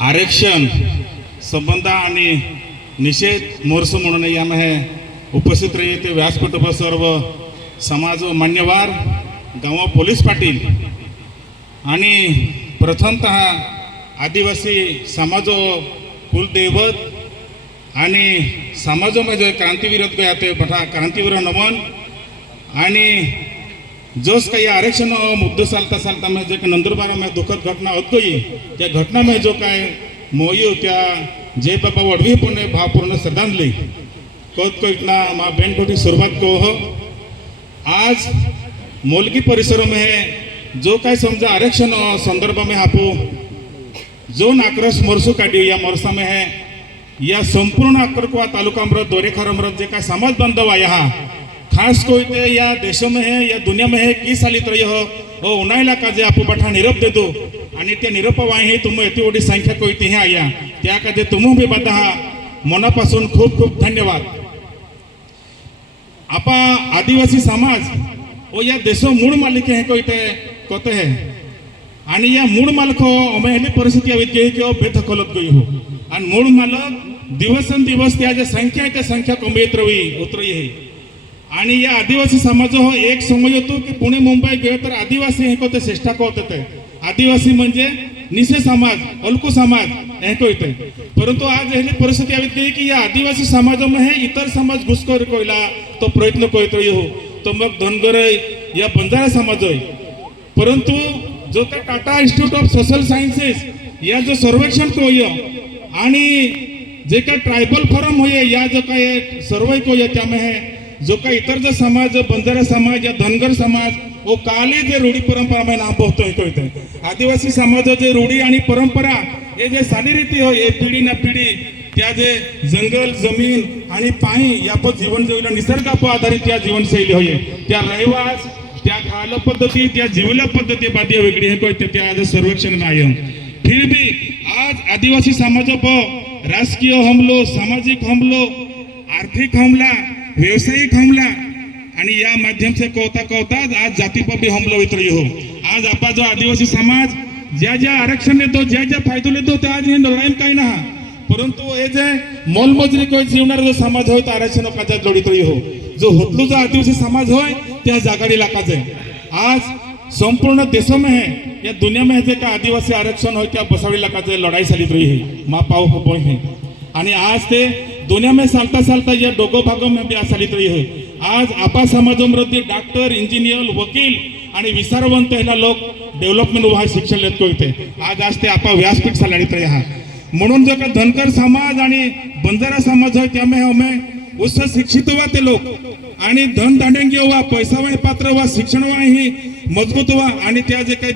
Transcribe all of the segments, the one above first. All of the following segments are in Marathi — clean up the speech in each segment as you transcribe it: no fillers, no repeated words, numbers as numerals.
आरक्षण संबंध आणि निषेध मोर्चा म्हणून यामध्ये उपस्थित रही ते व्यासपीठ पर सर्व समाज मान्यवर गाँव पोलीस पाटील आणि प्रथमतः आदिवासी समाज कुलदैवत आणि समाजामध्ये क्रांतीवीर गया ते बठा क्रांतीवीर नमन आणि जोस काही आरक्षण मुद्दे चालता में जो नंदुरबार में दुखद घटना होत गई त्या घटना में जो काय मोयू त्या जय बाबा वडवी पुणे भावपूर्ण श्रद्धांजलि कोत को इतना माँ बहन कोठी शुरुआत को हो आज मोलकी परिसरों में है जो काय समझा आरक्षण संदर्भ में आपू जो आक्रोश मोर्चो काढी या मोर्चा में है या संपूर्ण अक्करकुवा तालुका अमृत दोरेखर अमृत जे काय समाज बांधव आहे हा खास कोई ते या देशों में है या दुनिया में है की सालित रही हो उन्हायला का जे आपू बठा निरोप देतो आणि त्या निरोपावाही तुम्ही एती ओढी संख्या कोई ती आया त्या का जे तुम्ही भी बता मनापासून खूप खूप धन्यवाद। आपा आदिवासी समाज वो या देशों मूळ मालिक है कोई ते कोते है आणि या मूळ मालक अमे हेली परिस्थिती आवित गई कि बेदखलत गई हो आणि मूळ मालक दिवसेंदिवस त्या जे संख्या आहे त्या संख्या कमी येत रही उतरही है आणि या आदिवासी समाज हो एक समय होतो की पुणे मुंबई गेले तर आदिवासी हे कोते श्रेष्ठा को होते आदिवासी म्हणजे निशे समाज अलकू समाज हे को येते परंतु आज हेली परिस्थिती आवित गई की या आदिवासी समाज में है इतर समाज घुसखोर कोयला तो प्रयत्न कोयतो हो तो मग धनगर या बंजारा समाज होय परंतु जो का Tata institute of social sciences या जो सर्वेक्षण को आणि जे का ट्राइबल फोरम होय या जो का सर्वे को त्यामें है जो का इतर जो समाज बंजारा समाज या धनगर समाज वो काली जे रूढी परंपरा में नाम पोहतोय आदिवासी समाज जे रूढी आणि परंपरा हे जे चालीरीती हो ये पिढी ना पिढी त्या जे जंगल जमीन आणि पाणी या पर जीवन जगल्या निसर्गापर आधारित त्या जीवनशैली होय त्या रहिवास त्या खाल पद्धती त्या जीवल्या पद्धती बादी वेगळी हे कोई त्या जे सर्वेक्षण में आयो फिर भी आज आदिवासी समाज पर राजकीय हमलो सामाजिक हमलो आर्थिक हमला व्यवसायिक हमला आणि या माध्यम से कहता आज जाति पर भी हमला वितरी हो आज आपा जो आदिवासी समाज ज्या ज्या आरक्षण लेतो ज्या ज्या फायदो लेतो त्या आज लढाई काही ना परंतु हे जे मोलमजुरी कोई जीवनार जो समाज होय तो आरक्षण काजा लढित हो जो होतलो जो आदिवासी समाज होय त्या जागाडी लाकाज आज संपूर्ण देशों में है या दुनिया में जे का आदिवासी आरक्षण होय त्या बसावडी लाकाज लढाई चालित रही है मा पाव हो है आणि आज ते दुनिया में चालता या दोगो भागों में भी चालित रही है आज आपा समाजामध्ये डॉक्टर इंजिनियर वकील आणि विचारवंत ह्याला लोक डेव्हलपमेंट व्हा शिक्षण लेत कोयते आज ते आपा व्यासपीठ चालित रही हा म्हणून जो का धनगर समाज आणि बंजारा समाज है त्यामें हमें उस शिक्षित हुआ ते लोग आणि धन दांडेंगी हुआ पैसा वही पात्र हुआ शिक्षण ही मजबूत हुआ आणि त्या जे काही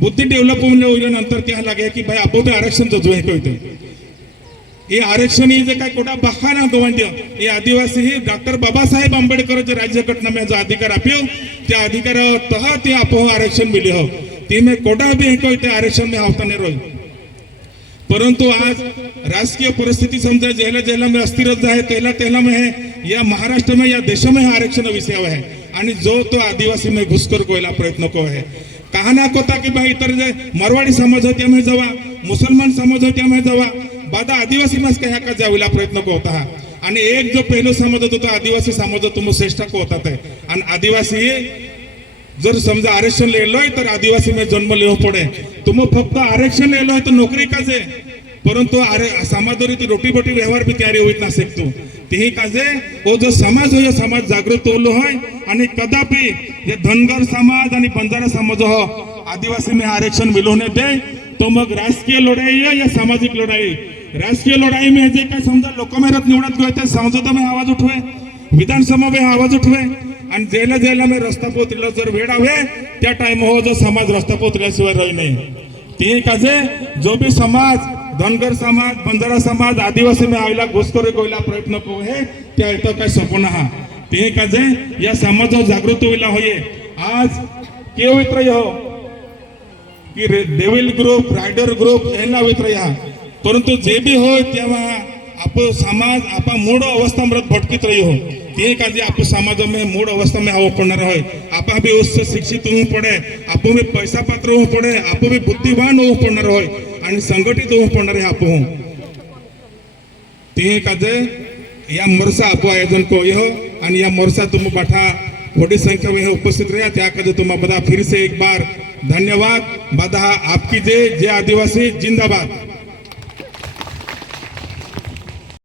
बुद्धी डेव्हलप होऊन नंतर त्या लागे की भाई आपण आरक्षण जो है कोयते ये आरक्षण ही जे काय कोटा बाखा ना गवंड्य ये आदिवासी ही डॉक्टर बाबासाहेब आंबेडकर जो राज्य घटना में जो अधिकार आप्यो त्या अधिकार तह ते आपो आरक्षण मिले हो ते में कोटा भी है कोई ते आरक्षण में आवता नहीं रोई परंतु आज राजकीय परिस्थिति समझा जेला में अस्थिर है तेला में है या महाराष्ट्र में या देशों में आरक्षण विषय है आणि जो तो आदिवासी में घुसखोर कोयला प्रयत्न को है कहा ना कोता की भाई इतर जे मरवाडी समाज हो त्यामें जावा मुसलमान समाज हो त्यामें जावा बादा आदिवासी मास का का जावीला प्रयत्न को होता है आणि एक जो पहिलो समाज होतो तो आदिवासी समाज तुम श्रेष्ठ को होता है आणि आदिवासी जर समजा आरक्षण लेलोय तर आदिवासी में जन्म लेव पडे तुम फक्त आरक्षण लेलोय तो नौकरी काजे परंतु समाजोरी रोटी बोटी व्यवहार भी तयारी होत ना शकतो तेही काजे वो जो समाज हो समाज जागृत होलो है आणि कदापि ये धनगर समाज आणि बंजारा समाज हो आदिवासी में आरक्षण मिळवणे दे तो मग राजकीय लढाई या सामाजिक लढाई राजकीय लढाई में जे काय समजा लोकमेहनत निवडत गए ते संसद में आवाज उठवे विधानसभा में आवाज उठवे आणि जेला में रस्ता पोतला जर वेळ आवे त्या टाइम हो जो समाज रस्ता पोतल्याशिवाय रही नाही ते काजे जो भी समाज धनगर समाज बंजारा समाज आदिवासी में आविला घुसखोरी कोयला प्रयत्न को है त्या इथं काय सपना हा ते काजे या समाज जागृत होईला होये आज केव इत्र हो की डेविल ग्रुप रायडर ग्रुप ह्याला वित्र या परंतु जे भी हो तेव्हा आप समाज आपा मूड अवस्था में भटकित रही हो ते काजे आप समाज में मूड अवस्था में आव पड़ना रहे आप भी उससे शिक्षित हो पड़े आप भी पैसा पात्र हो पड़े आप भी बुद्धिवान हो पड़ना रहे आणि संघटित हो पडणारे आप हो ते काजे या मोर्चा आपो आयोजन को यो आणि या मोर्चा तुम बाठा बड़ी संख्या में उपस्थित रहा त्या काजे तुम बदा फिर से एक बार धन्यवाद बदा आपकी जय आदिवासी जिंदाबाद।